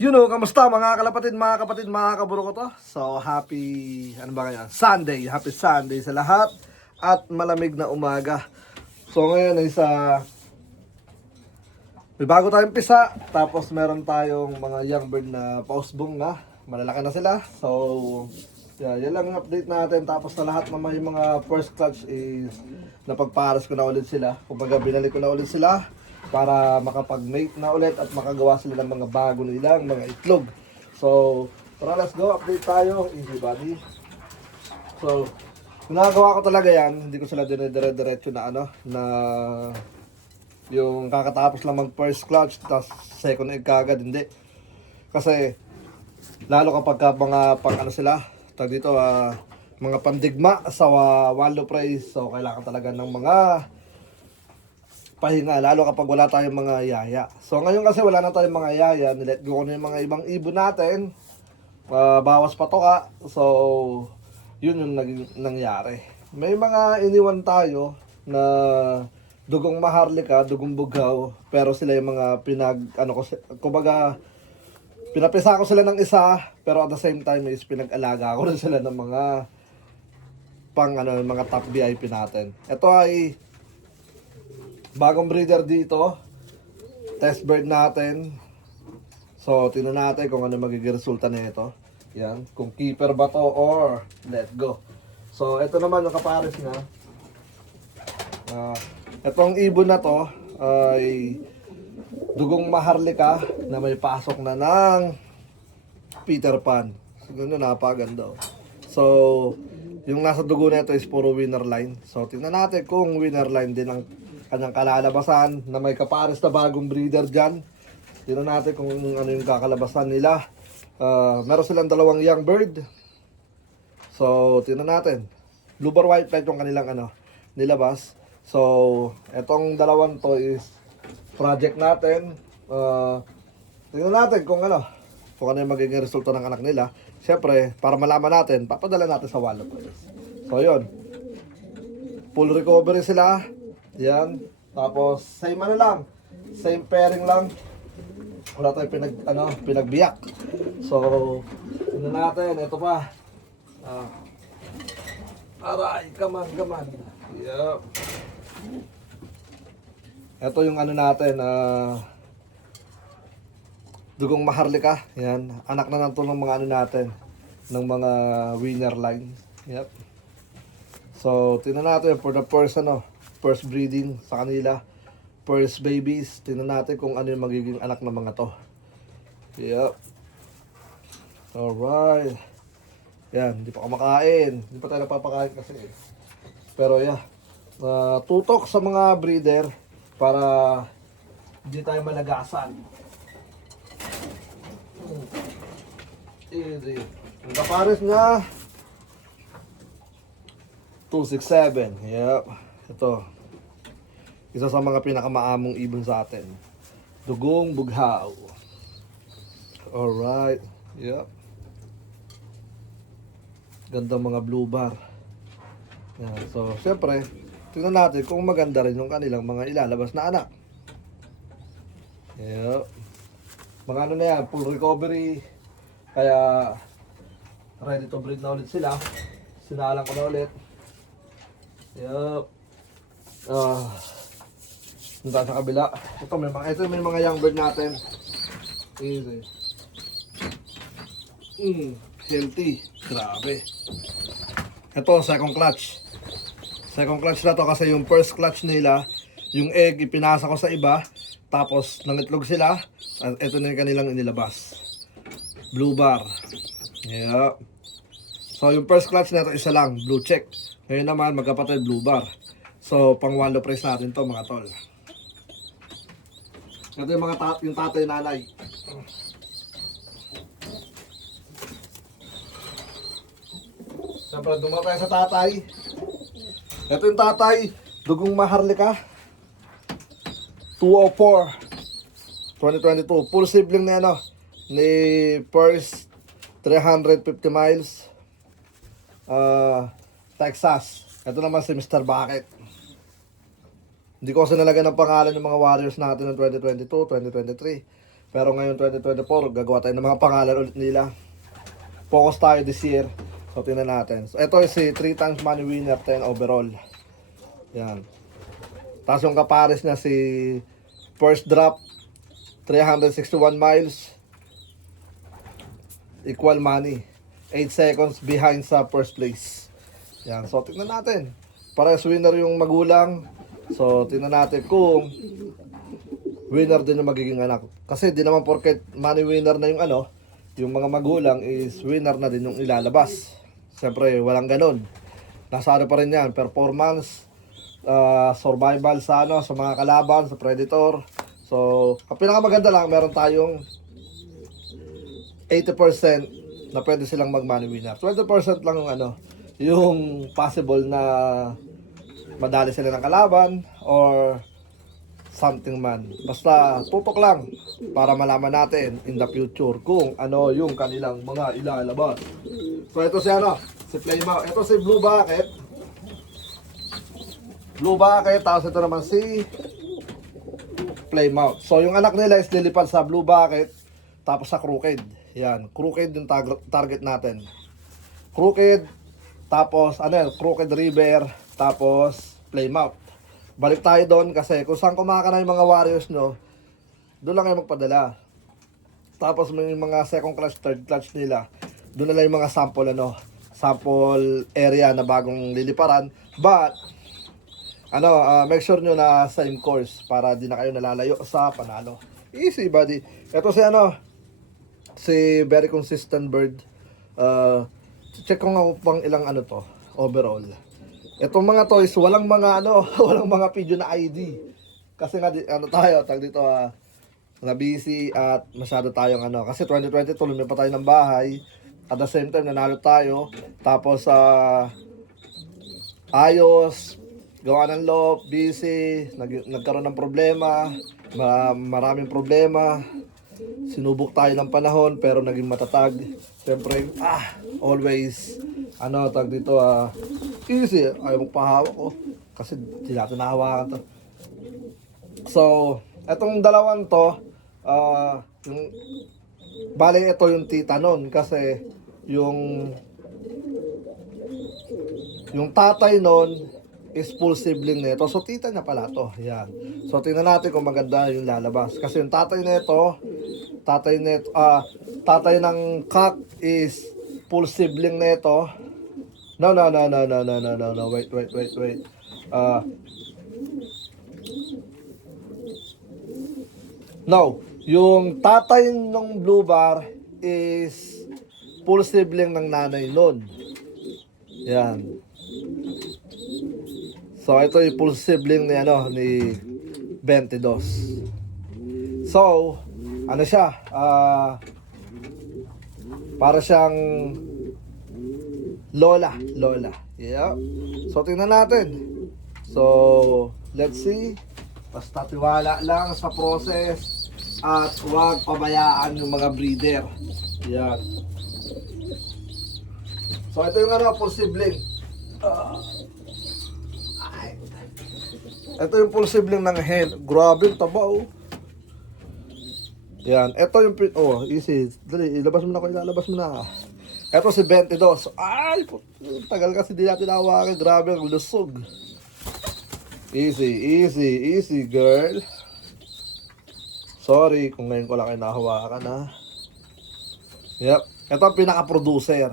Kamusta mga kalapatid, mga kapatid, mga kaburo ko to? So, happy, ano ba ngayon? Sunday, happy Sunday sa lahat at malamig na umaga. So, ngayon ay may bago tayong pisa, tapos meron tayong mga young bird na pausbong na, malalaki na sila. So, yan lang yung update natin. Tapos sa lahat naman yung mga first clutch is napagpares ko na ulit sila. Kumbaga, binalik ko na ulit sila para makapag-mate na ulit at makagawa sila ng mga bago nilang mga itlog. So, tara, let's go. Update tayo. Easy buddy. So, ginagawa ko talaga yan. Hindi ko sila dire-diretso na na yung kakatapos lang mag first clutch tapos second egg kagad. Hindi. Kasi, lalo kapag mga sila, tag dito, mga pandigma sa wallow price. So, kailangan talaga ng mga pahinga, lalo kapag wala tayong mga yaya. So ngayon kasi wala na tayong mga yaya, nilet go ko na yung mga ibang ibon natin, bawas patoka. So yun yung naging nangyari. May mga iniwan tayo na dugong maharlika, dugong bugaw, pero sila yung mga kumbaga pinapisa ko sila ng isa, pero at the same time is pinag-alaga ko rin sila ng mga mga top VIP natin. Ito ay bagong breeder dito, test bird natin. So, tingnan natin kung ano magiging resulta nito. Yan, kung keeper ba to or let go. So, ito naman yung kapares na. Itong ibon na to ay dugong maharlika na may pasok na ng Peter Pan. So, ganun, napaganda. So, yung nasa dugo na ito is puro winner line. So, tingnan natin kung winner line din ang kanyang kalalabasan na may kapares na bagong breeder dyan. Tingnan natin kung ano yung kakalabasan nila. Meron silang dalawang young bird. So, tingnan natin. Blue bar white flight yung kanilang nilabas. So, etong dalawang to is project natin. Tingnan natin kung ano yung magiging resulta ng anak nila. Siyempre, para malaman natin, papadala natin sa wallow price. So, yun. Full recovery sila. Yan. Tapos, same lang. Same pairing lang. Wala tayong pinagbiyak. So, tingnan natin. Ito pa. Aray, gaman. Yep. Ito yung natin. Dugong maharlika. Yan. Anak na nato ng mga natin. Ng mga winner line. Yep. So, tingnan natin for the first first breeding sa kanila, first babies. Tingnan natin kung ano yung magiging anak ng mga to. Yep. Alright. Yan, hindi pa kumakain. Hindi pa tayo napapakain kasi. Pero yeah, tutok sa mga breeder para hindi tayo malagasan. Easy. Ang kapares nga 267. Yep. Ito. Isa sa mga pinakamaamong ibon sa atin. Dugong bughaw. Alright. Yep. Ganda mga blue bar. Yan. So, syempre, tingnan natin kung maganda rin yung kanilang mga ilalabas na anak. Yep. Mga na yan, full recovery. Kaya, ready to breed na ulit sila. Sinalang ko na ulit. Yup. Punta sa kabila. Ito may mga young bird natin. Easy. Healthy. Grabe. Ito, second clutch. Second clutch na to kasi yung first clutch nila, yung egg ipinasa ko sa iba, tapos nangitlog sila, at ito na yung kanilang inilabas. Blue bar. Yup. So, yung first clutch na to isa lang, blue check. Ngayon naman, magkapatid blue bar. So, pang wallow price natin to mga tol. Ito yung yung tatay nanay. Siyempre, dumatay sa tatay. Ito yung tatay, dugong maharlika. 204. 2022. Full sibling na ni first 350 miles. Texas. Ito naman si Mr. Bucket. Hindi ko kasi nalagyan ng pangalan ng mga warriors natin ng 2022, 2023. Pero ngayon 2024, gagawa tayo ng mga pangalan ulit nila. Focus tayo this year. So tingnan natin. So ito is si 3 times money winner, 10 overall. Yan. Tapos yung kapares niya si first drop 361 miles, equal money, 8 seconds behind sa first place. Yan. So tingnan natin. Parehas winner yung magulang. So tingnan natin kung winner din yung magiging anak. Kasi di naman porket money winner na yung yung mga magulang is winner na din yung ilalabas. Siyempre, walang ganun. Nasa pa rin yan, performance, survival sa sa mga kalaban, sa predator. So, ang pinakamaganda lang, meron tayong 80% na pwede silang mag-money winner. 20% lang yung yung possible na madali sila ng kalaban or something man. Basta tutok lang para malaman natin in the future kung ano yung kanilang mga ilalabas. So ito si si Playmouth. Ito si Blue Bucket. Blue Bucket, tapos ito naman si Playmouth. So yung anak nila is lilipad sa Blue Bucket tapos sa Crooked. Yan, Crooked yung target natin. Crooked, tapos Crooked River, tapos Playmouth. Balik tayo doon kasi kung saan kumakana yung mga warriors nyo, doon lang kayo magpadala. Tapos may mga second clutch, third clutch nila, doon na lang yung mga sample area na bagong liliparan. But, make sure nyo na same course para di na kayo nalalayo sa panalo. Easy, buddy. Ito si si very consistent bird. Check ko nga pang ilang to, overall. Etong mga toys, walang mga walang mga video na ID. Kasi nga tayo, tag dito na busy at masyado tayong kasi 2022 lumipat pa tayo ng bahay. At the same time nanalo tayo. Tapos ayos, gawa ng loob, busy, nagkaroon ng problema, maraming problema. Sinubok tayo ng panahon pero naging matatag. Siyempre, always tag dito easy, ayaw magpahawak ko kasi di natin nahawakan to. So etong dalawang to bale ito yung tita nun kasi yung tatay nun is full sibling nito, so tita niya pala to. Yan, so tingnan natin kung maganda yung lalabas kasi yung tatay ng cock is full sibling nito. No. Wait. No. Yung tatay ng blue bar is full sibling ng nanay nun. Yan. So, ito yung full sibling ni, ni 22. So, siya? Para siyang Lola. Yeah. So tingnan natin. So let's see. Basta tiwala lang sa process at huwag pabayaan yung mga breeder. Yan. So ito yung full sibling. Ito yung full sibling ng hen. Grabe yung taba Yan. Ito yung easy. Dali, ilalabas mo na. Ito si 22. Ay, tagal kasi di natin hawakan. Grabe ang lusog. Easy, girl. Sorry kung ngayon ko lang kayo nahawakan, Yep. Ito ang pinaka-producer.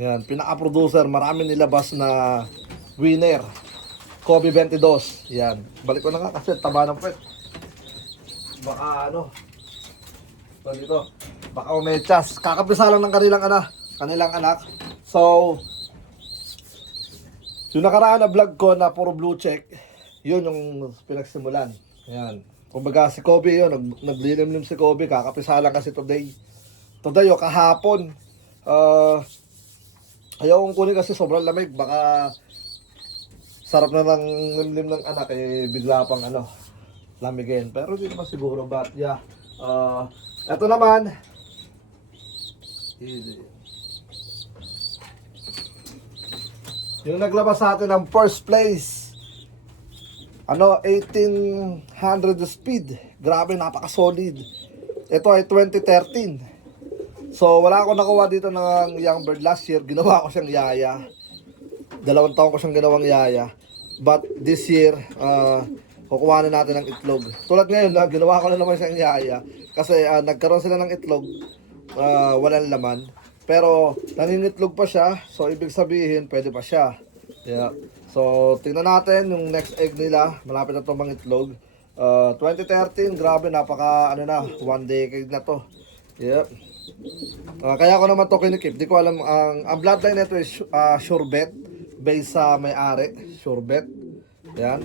Yan, pinaka-producer. Marami nilabas na winner. Kobe 22. Yan. Balik ko na nga kasi taba ng pet. Baka dito. Baka umechas. Kakapisa lang ng kanilang anak. So, yung nakaraan na vlog ko na puro blue check, yun yung pinagsimulan. Yan. Kumbaga si Kobe yun, naglilimlim si Kobe, kakapisa lang kasi today kahapon. Ayaw kong kunin kasi sobrang lamig, baka sarap na ng limlim ng anak, bigla pang lamigin. Pero hindi naman siguro, but yeah. Ito naman, easy. Yung naglabas sa atin ng first place, 1800 speed. Grabe, napaka-solid. Ito ay 2013. So, wala akong nakuha dito ng young bird last year. Ginawa ko siyang yaya. 2 taon ko siyang ginawang yaya. But this year, kukuha na natin ng itlog. Tulad ngayon, ginawa ko na naman siyang yaya. Kasi nagkaroon sila ng itlog, walang laman. Pero naninitlog pa siya, so ibig sabihin, pwede pa siya. Yeah. So, tingnan natin yung next egg nila. Malapit na ito mangitlog. 2013, grabe, napaka, 1 decade na to. Yep. Kaya ko naman to kinikip. Di ko alam, ang bloodline nito is sure bet. Based sa may-ari, sure bet. Yan.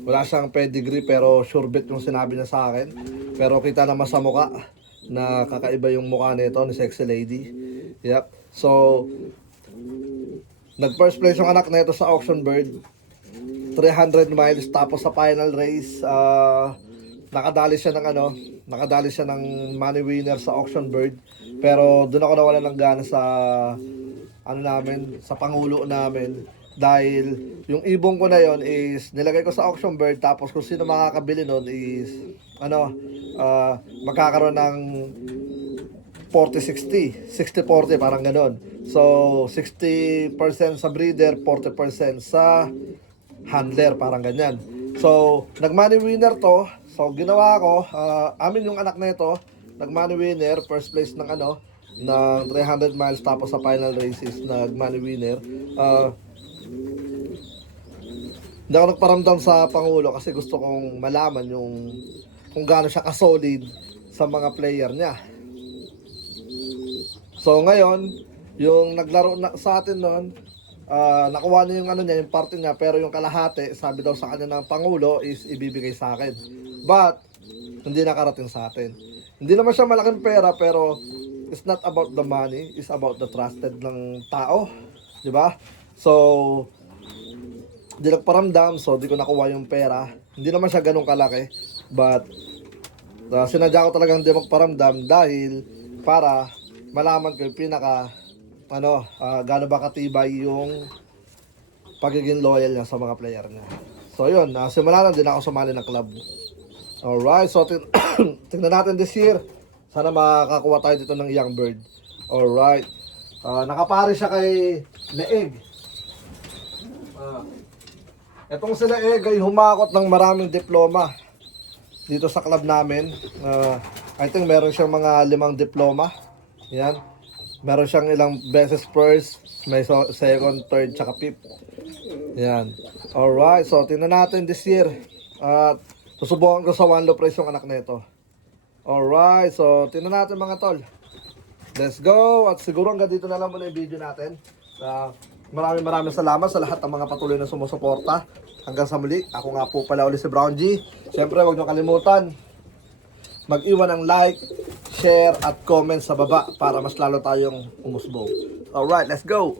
Wala siyang pedigree pero sure bet yung sinabi niya sa akin. Pero kita naman sa mukha na kakaiba yung mukha nito ni Sexy Lady. Yep. So, nag-first place yung anak nito sa auction bird. 300 miles tapos sa final race, nakadali siya ng money winner sa auction bird. Pero doon ako nawalan ng gana sa sa pangulo namin. Dahil yung ibong ko na yon is nilagay ko sa auction bird, tapos kung sino makakabili nun is magkakaroon ng 40-60, 60-40, parang ganon. So 60% sa breeder, 40% sa handler, parang ganyan. So nag-money winner to. So ginawa ko, amin yung anak na ito, nag-money winner, first place ng ng 300 miles, tapos sa final races nag-money winner. Hindi ako nagparamdam sa Pangulo kasi gusto kong malaman kung gaano siya ka-solid sa mga player niya. So ngayon, yung naglaro sa atin noon, nakuha niya yung niya, yung parte niya, pero yung kalahati, sabi daw sa kanya ng Pangulo is ibibigay sa akin. But hindi nakarating sa atin. Hindi naman siya malaking pera, pero it's not about the money, it's about the trusted ng tao, di ba? So, hindi nagparamdam, so di ko nakuha yung pera. Hindi naman siya ganun kalaki, but sinadya ko talagang hindi magparamdam dahil para malaman ko yung gaano ba katibay yung pagiging loyal niya sa mga player niya. So yun, simula lang din ako sumali ng club. Alright, so tingnan natin this year. Sana makakuha tayo dito ng young bird. Alright. Nakapare siya kay Leeg. Etong si Leeg ay humakot ng maraming diploma dito sa club namin. I think meron siyang mga 5 diploma. Yan. Meron siyang ilang beses first, may second, third, tsaka fifth. Yan. Alright, so tingnan natin this year. At susubukan ko sa one low price yung anak na ito. Alright, so tingnan natin mga tol. Let's go. At siguro hanggang dito na lang muna yung video natin. Maraming salamat sa lahat ng mga patuloy na sumusuporta. Hanggang sa muli, ako nga po pala ulit si Brown G. Siyempre, huwag niyo kalimutan mag-iwan ng like, share at comment sa baba para mas lalo tayong umusbong. Alright, let's go!